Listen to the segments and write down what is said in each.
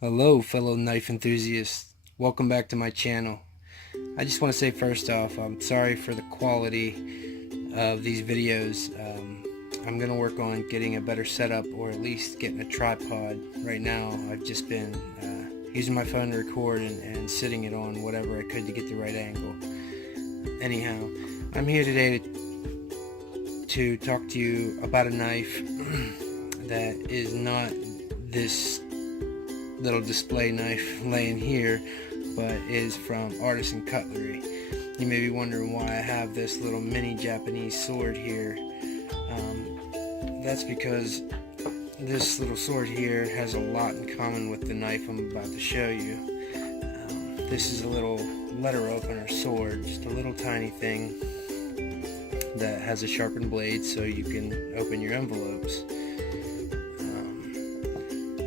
Hello fellow knife enthusiasts, welcome back to my channel. I just want to say first off, I'm sorry for the quality of these videos. I'm going to work on getting a better setup, or at least getting a tripod. Right now I've just been using my phone to record and sitting it on whatever I could to get the right angle. Anyhow, I'm here today to talk to you about a knife that is not this little display knife laying here, but is from Artisan Cutlery. You may be wondering why I have this little mini Japanese sword here. That's because this little sword here has a lot in common with the knife I'm about to show you. This is a little letter opener sword, just a little tiny thing that has a sharpened blade so you can open your envelopes.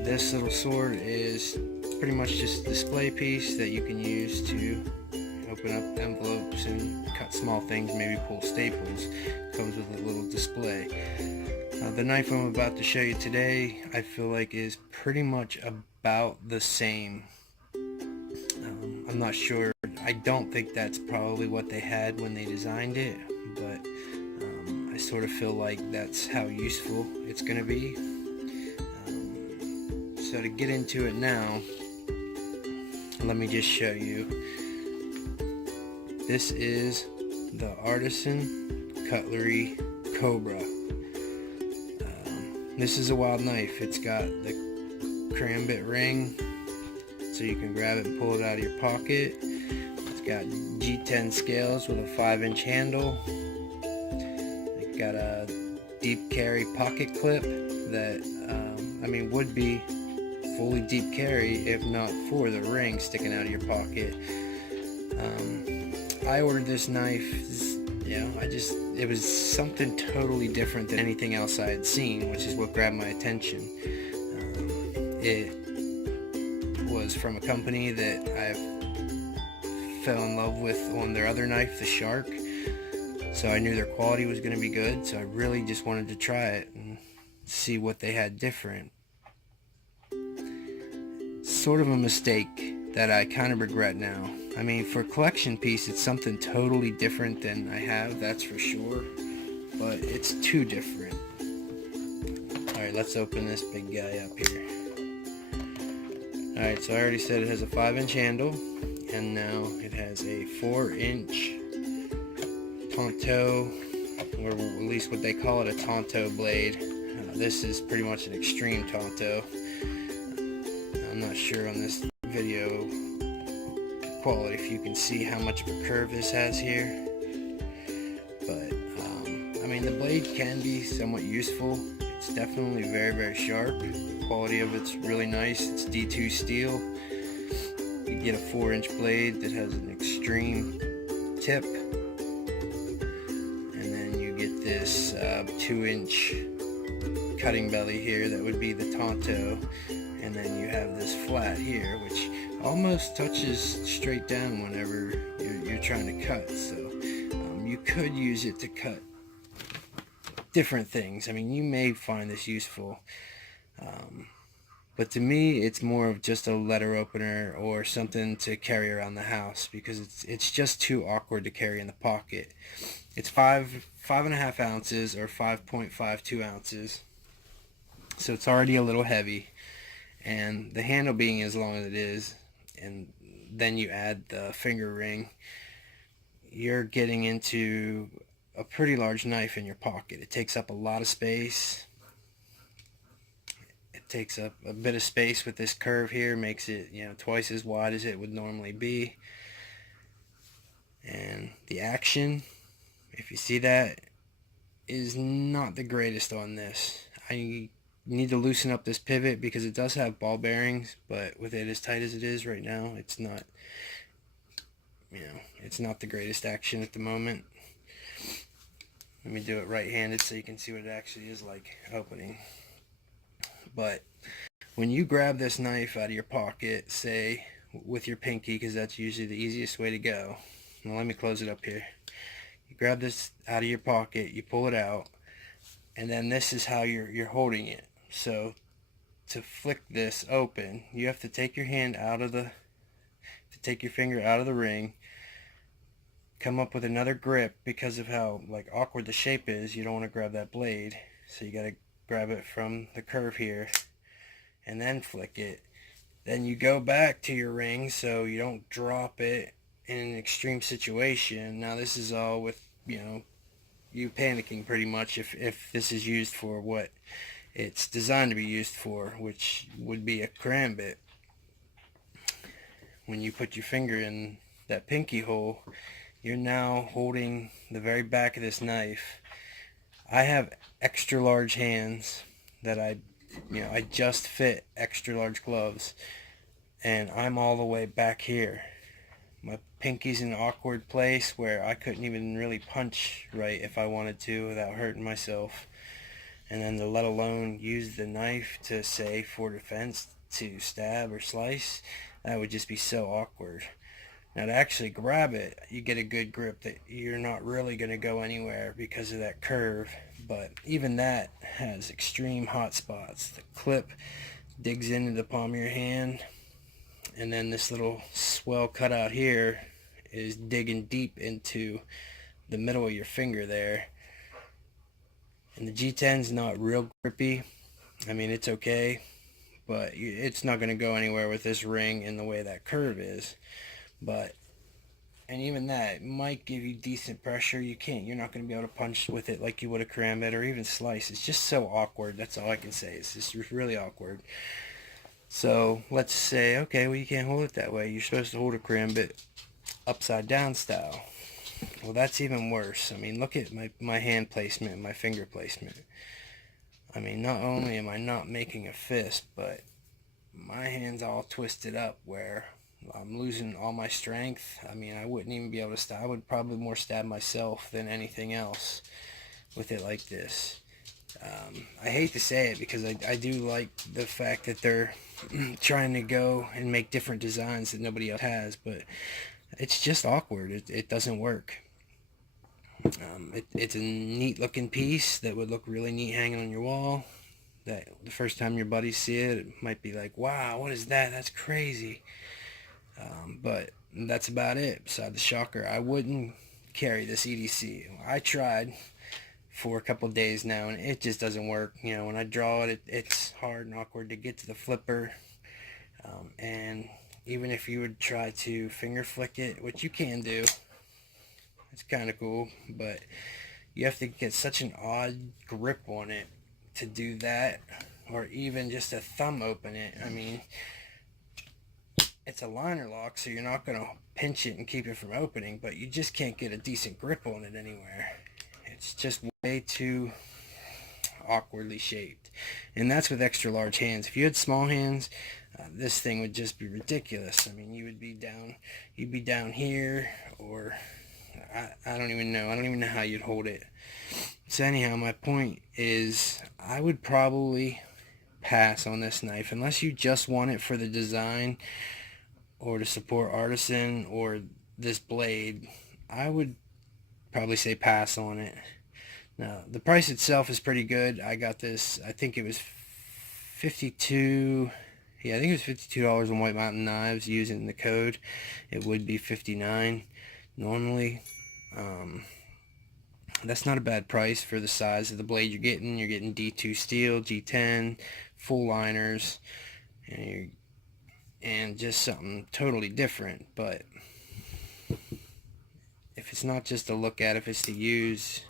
This little sword is pretty much just a display piece that you can use to open up envelopes and cut small things, maybe pull staples. It comes with a little display. The knife I'm about to show you today, I feel like, is pretty much about the same. I'm not sure. I don't think that's probably what they had when they designed it, but I sort of feel like that's how useful it's going to be. So to get into it now, let me just show you. This is the Artisan Cutlery Cobra. This is a wild knife. It's got the karambit ring, so you can grab it and pull it out of your pocket. It's got G10 scales with a 5-inch handle. It's got a deep carry pocket clip that, would be fully deep carry if not for the ring sticking out of your pocket. I ordered this knife, it was something totally different than anything else I had seen, which is what grabbed my attention. It was from a company that I fell in love with on their other knife, the Shark, so I knew their quality was going to be good, so I really just wanted to try it and see what they had different. Sort of a mistake that I kind of regret now. I mean, for a collection piece, it's something totally different than I have, that's for sure, but it's too different. Alright, let's open this big guy up here. Alright, so I already said it has a 5-inch handle, and now it has a 4-inch Tanto, or at least what they call it, a Tanto Blade. This is pretty much an extreme Tanto. I'm not sure on this video quality if you can see how much of a curve this has here, but the blade can be somewhat useful. It's definitely very, very sharp. The quality of it's really nice. It's D2 steel. You get a 4-inch blade that has an extreme tip, and then you get this 2-inch cutting belly here that would be the Tanto, and then you have this flat here which almost touches straight down whenever you're trying to cut, so you could use it to cut different things. You may find this useful, but to me it's more of just a letter opener or something to carry around the house, because it's just too awkward to carry in the pocket. It's 5.5 ounces or 5.52 ounces, so it's already a little heavy, and the handle being as long as it is, and then you add the finger ring, you're getting into a pretty large knife in your pocket. It takes up a lot of space. It takes up a bit of space with this curve here, makes it twice as wide as it would normally be. And the action, if you see that, is not the greatest on this. I need to loosen up this pivot because it does have ball bearings, but with it as tight as it is right now, it's not it's not the greatest action at the moment. Let me do it right-handed so you can see what it actually is like opening. But when you grab this knife out of your pocket, say with your pinky, because that's usually the easiest way to go. Now let me close it up here. You grab this out of your pocket, you pull it out, and then this is how you're holding it. So to flick this open, you have to take your hand out of the, take your finger out of the ring, come up with another grip. Because of how like awkward the shape is, you don't want to grab that blade, so you got to grab it from the curve here and then flick it. Then you go back to your ring so you don't drop it in an extreme situation. Now this is all with, you panicking pretty much if this is used for what it's designed to be used for, which would be a karambit. When you put your finger in that pinky hole, you're now holding the very back of this knife. I have extra large hands that I just fit extra large gloves, and I'm all the way back here. My pinky's in an awkward place where I couldn't even really punch right if I wanted to without hurting myself. And then to let alone use the knife to, say, for defense, to stab or slice, that would just be so awkward. Now to actually grab it, you get a good grip that you're not really going to go anywhere because of that curve. But even that has extreme hot spots. The clip digs into the palm of your hand, and then this little swell cutout here is digging deep into the middle of your finger there. And the G10's not real grippy. I mean, it's okay, but it's not going to go anywhere with this ring in the way that curve is. And even that might give you decent pressure. You're not going to be able to punch with it like you would a karambit or even slice. It's just so awkward. That's all I can say. It's just really awkward. So let's say, okay, well, you can't hold it that way. You're supposed to hold a karambit upside down style. Well, that's even worse. I mean, look at my hand placement, my finger placement. I mean, not only am I not making a fist, but my hand's all twisted up where I'm losing all my strength. I mean, I wouldn't even be able to stab. I would probably more stab myself than anything else with it like this. I hate to say it because I do like the fact that they're trying to go and make different designs that nobody else has, but it's just awkward. It doesn't work. It's a neat looking piece that would look really neat hanging on your wall. That the first time your buddies see it, it might be like, wow, what is that? That's crazy. But that's about it. Beside the shocker, I wouldn't carry this EDC. I tried for a couple days now, and it just doesn't work. When I draw it, it's hard and awkward to get to the flipper. And even if you would try to finger flick it, which you can do, it's kind of cool, but you have to get such an odd grip on it to do that, or even just a thumb open it. I mean, it's a liner lock, so you're not going to pinch it and keep it from opening, but you just can't get a decent grip on it anywhere. It's just way too awkwardly shaped. And that's with extra large hands. If you had small hands, this thing would just be ridiculous. I mean, you'd be down here, or I don't even know. I don't even know how you'd hold it. So anyhow, my point is, I would probably pass on this knife unless you just want it for the design or to support Artisan or this blade. I would probably say pass on it. Now, the price itself is pretty good. I got this, I think it was $52. Yeah, I think it was $52 on White Mountain Knives using the code. It would be $59 normally. That's not a bad price for the size of the blade you're getting. You're getting D2 steel, G10, full liners, and just something totally different. But if it's not just to look at, if it's to use,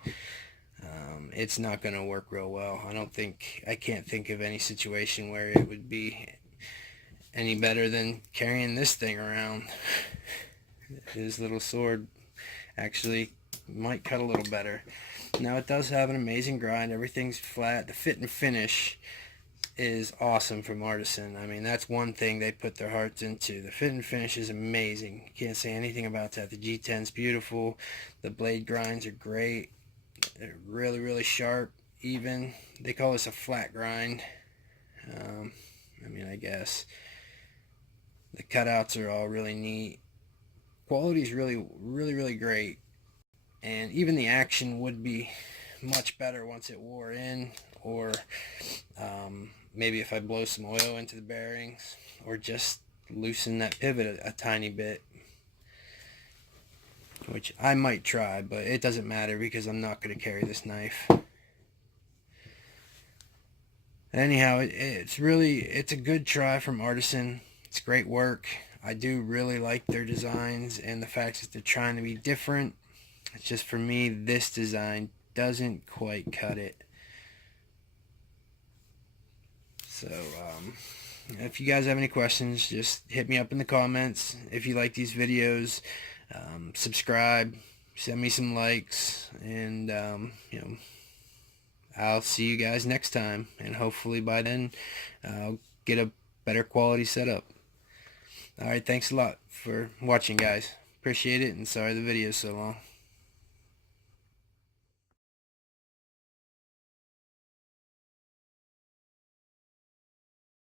it's not going to work real well. I can't think of any situation where it would be any better than carrying this thing around. His little sword actually might cut a little better. Now, it does have an amazing grind. Everything's flat. The fit and finish is awesome from Artisan. I mean, that's one thing they put their hearts into. The fit and finish is amazing. You can't say anything about that. The G10's beautiful. The blade grinds are great. They're really, really sharp, even. They call this a flat grind. I mean, I guess. The cutouts are all really neat. Quality is really, really, really great. And even the action would be much better once it wore in, or maybe if I blow some oil into the bearings, or just loosen that pivot a tiny bit, which I might try, but it doesn't matter because I'm not going to carry this knife. Anyhow, it's a good try from Artisan. It's great work. I do really like their designs and the fact that they're trying to be different. It's just, for me, this design doesn't quite cut it. So if you guys have any questions, just hit me up in the comments. If you like these videos, subscribe, send me some likes, and I'll see you guys next time, and hopefully by then I'll get a better quality setup. Alright, thanks a lot for watching, guys. Appreciate it, and sorry the video's so long.